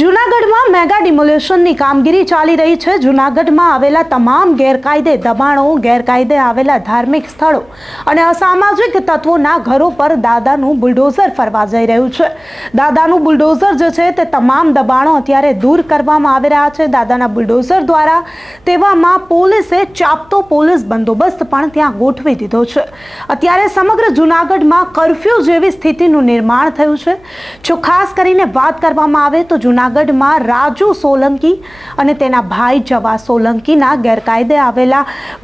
જૂનાગઢમાં મેગા ડિમોલેશનની કામગીરી ચાલી રહી છે। જૂનાગઢમાં આવેલા તમામ ગેરકાયદે દબાણો, ગેરકાયદે આવેલા ધાર્મિક સ્થળો અને અસામાજિક તત્વોના ઘરો પર દાદાનું બુલડોઝર ફરવા જઈ રહ્યું છે। દાદાનું બુલડોઝર જે છે તે તમામ દબાણો અત્યારે દૂર કરવામાં આવી રહ્યા છે। દાદાના બુલડોઝર દ્વારા તેવામાં પોલીસે ચાપતો પોલીસ બંદોબસ્ત પણ ત્યાં ગોઠવી દીધો છે। અત્યારે સમગ્ર જૂનાગઢમાં કર્ફ્યુ જેવી સ્થિતિનું નિર્માણ થયું છે। જો ખાસ કરીને વાત કરવામાં આવે તો જૂનાગઢમાં રાજુ સોલંકી અને તેના ભાઈ જવા સોલંકીના ગેરકાયદે આવેલા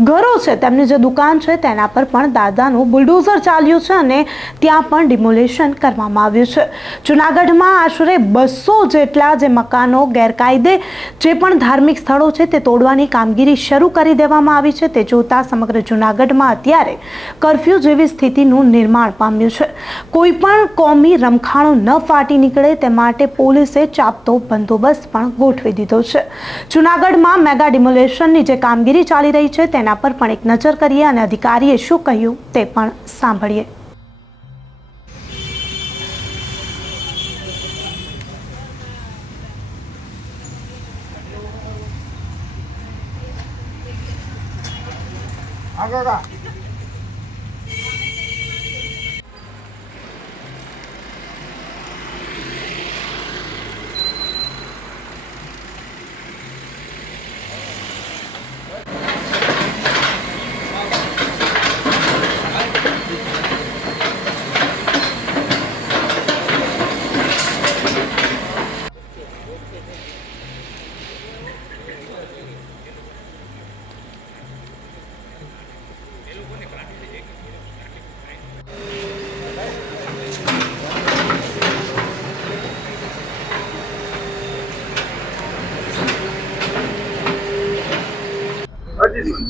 ઘરો છે, તેમની જે દુકાન છે તેના પર પણ દાદાનું બુલડોઝર ચાલ્યું છે અને ત્યાં પણ ડિમોલેશન કરવામાં આવ્યું છે। જૂનાગઢમાં આશરે 200 જેટલા જે મકાનો ગેરકાયદે જે પણ ધાર્મિક સ્થળો છે તે તોડવાની કામગીરી શરૂ કરી દેવામાં આવી છે। તે જોતા સમગ્ર જૂનાગઢમાં અત્યારે કર્ફ્યુ જેવી સ્થિતિનું નિર્માણ પામ્યું છે। કોઈ પણ કોમી રમખાણો ન ફાટી નીકળે તે માટે પોલીસે ચાપતો બંદોબસ્ત પણ ગોઠવી દીધો છે। જૂનાગઢમાં મેગા ડિમોલેશનની જે કામગીરી ચાલી રહી છે તેના પર પણ એક નજર કરીએ અને અધિકારીએ શું કહ્યું તે પણ સાંભળીએ।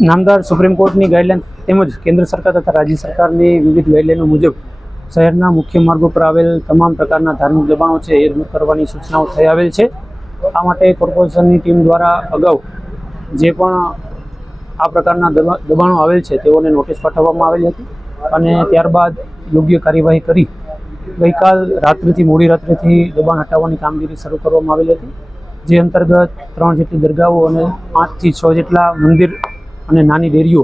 નામદાર સુપ્રીમ કોર્ટની ગાઈડલાઇન તેમજ કેન્દ્ર સરકાર તથા રાજ્ય સરકારની વિવિધ ગાઈડલાઇનો મુજબ શહેરના મુખ્ય માર્ગો પર આવેલ તમામ પ્રકારના ધાર્મિક દબાણો છે એ દૂર કરવાની સૂચનાઓ થઈ આવેલ છે। આ માટે કોર્પોરેશનની ટીમ દ્વારા અગાઉ જે પણ આ પ્રકારના દબાણો આવેલ છે તેઓને નોટિસ પાઠવવામાં આવેલી હતી અને ત્યારબાદ યોગ્ય કાર્યવાહી કરી ગઈકાલ રાત્રિથી મોડી રાત્રિથી દબાણ હટાવવાની કામગીરી શરૂ કરવામાં આવેલી હતી, જે અંતર્ગત 3 જેટલી દરગાહો અને 5 થી 6 જેટલા મંદિર અને નાની ડેરીઓ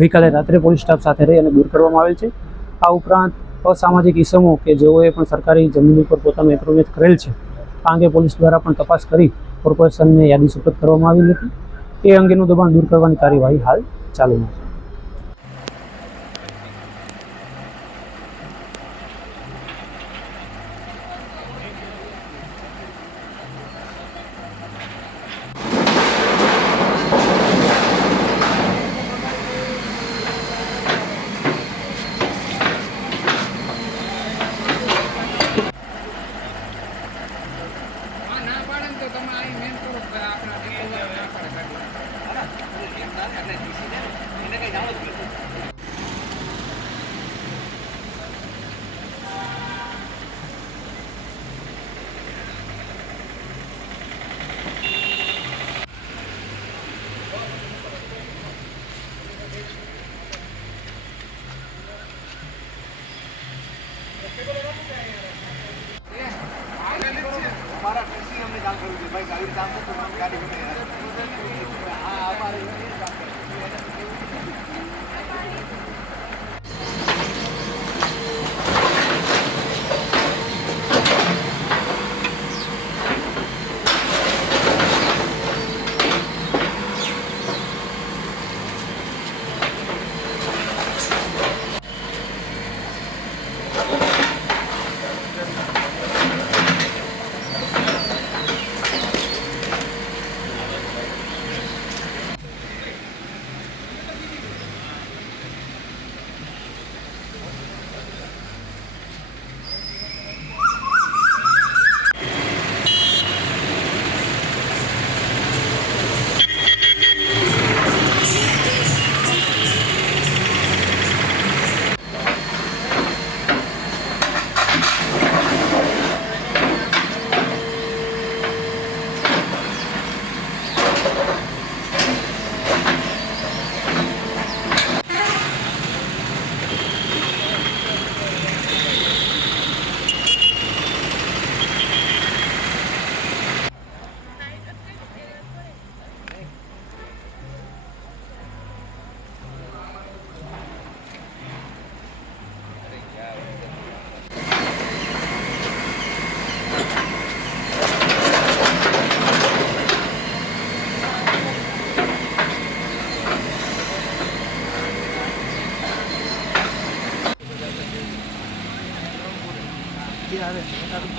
ગઈકાલે રાત્રે પોલીસ સ્ટાફ સાથે રહી અને દૂર કરવામાં આવેલ છે। આ ઉપરાંત અસામાજિક ઇસમો કે જેઓએ પણ સરકારી જમીન ઉપર પોતાનું એક્રોચમેન્ટ કરેલ છે આ અંગે પોલીસ દ્વારા પણ તપાસ કરી કોર્પોરેશનને યાદી સુપરત કરવામાં આવેલી હતી। એ અંગેનું દબાણ દૂર કરવાની કાર્યવાહી હાલ ચાલુમાં છે।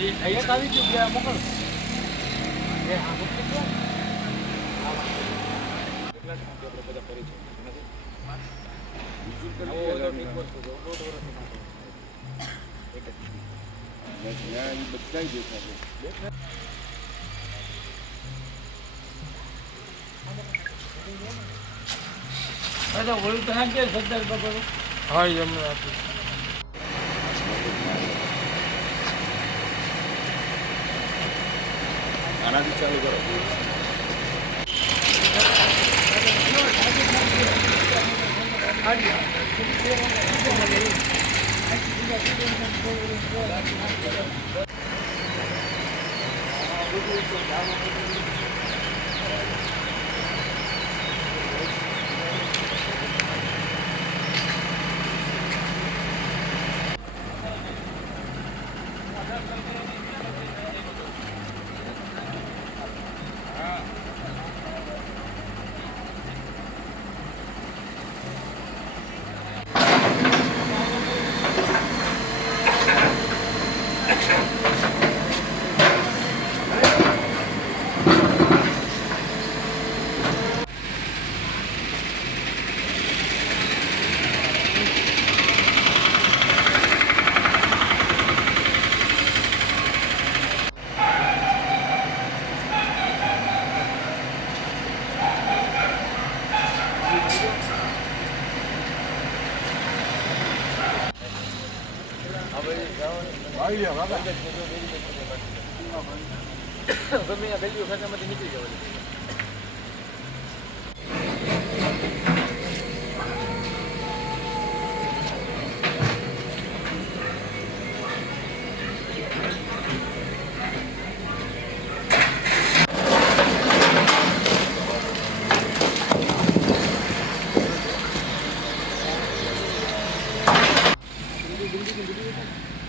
એક આવી ગયું ગયા મોકલ ઓલું તો નાખજે સરદાર બાબા હા એમને આપી આનાથી ચાલુ કરો ગમે ગલીઓ ખાતામાંથી નીકળી જવા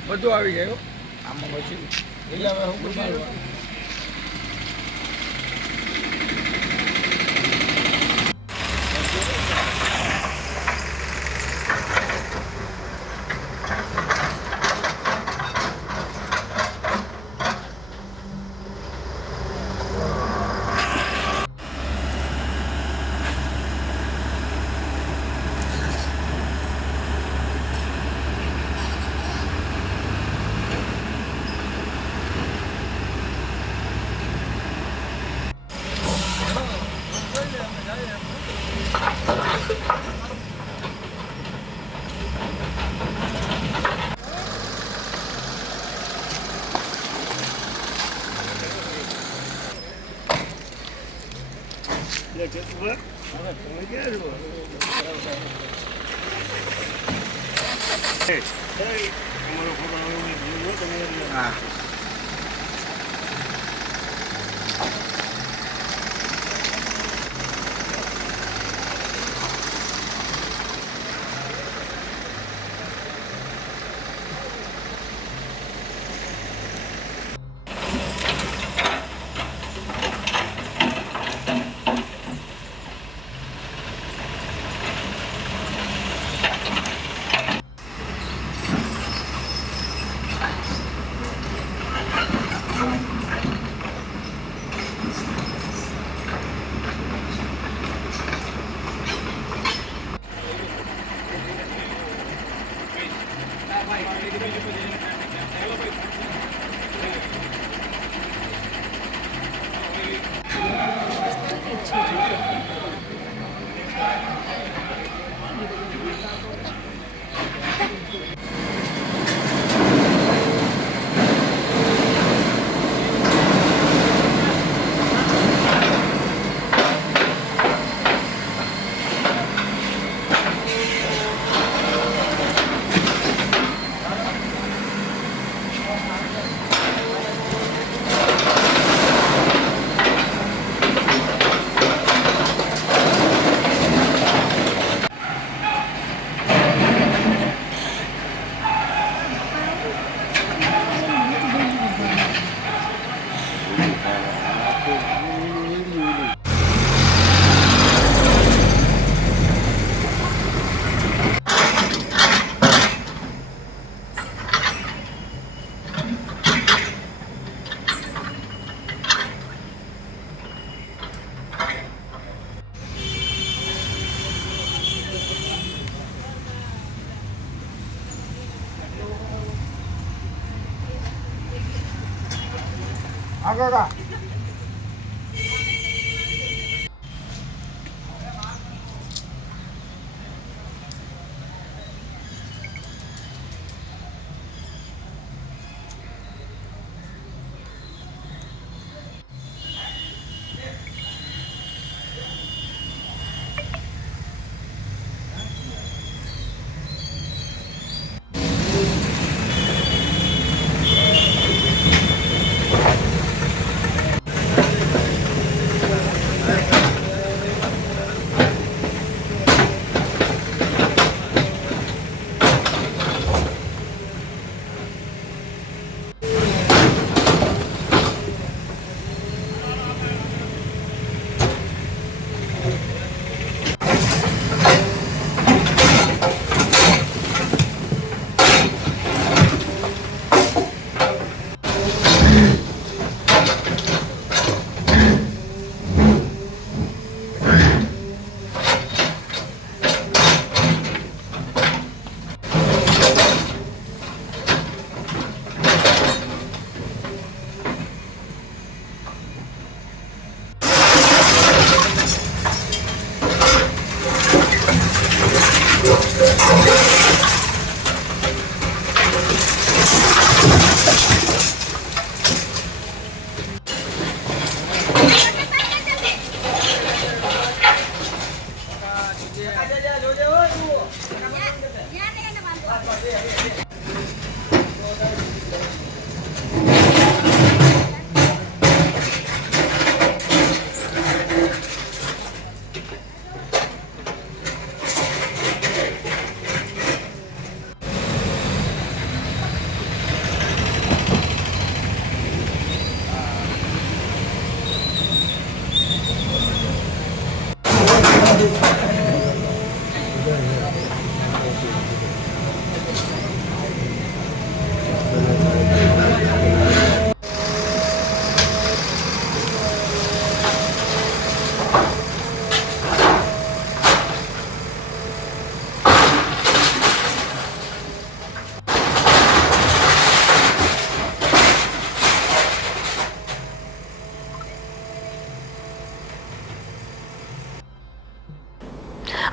બધું આવી જાય આમાં પછી એટલે હું બનાવવાનું હા કાકા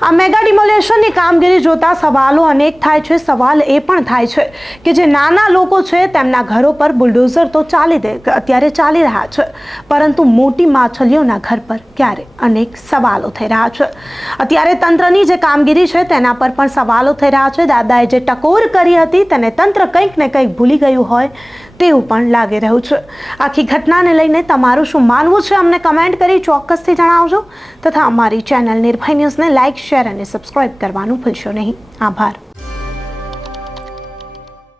આ મેગા ડિમોલેશનની કામગીરી જોતા સવાલો અનેક થાય છે. સવાલ એ પણ થાય છે કે જે નાના લોકો છે તેમના ઘરો પર બુલડોઝર તો અત્યારે ચાલી રહ્યા છે, પરંતુ મોટી માછલીઓના ઘર પર ક્યારે? અનેક સવાલો થઈ રહ્યા છે. અત્યારે તંત્રની જે કામગીરી છે તેના પર પણ સવાલો થઈ રહ્યા છે. દાદાએ જે ટકોર કરી હતી તેને તંત્ર કંઈક ને કંઈક ભૂલી ગયું હોય તેવું પણ લાગી રહ્યું છે. આખી ઘટનાને લઈને તમારું શું માનવું છે અમને કમેન્ટ કરી ચોક્કસથી જણાવજો, તથા અમારી ચેનલ નિર્ભય ન્યૂઝને લાઇક, શેર અને સબસ્ક્રાઇબ કરવાનું ભૂલશો નહીં. આભાર.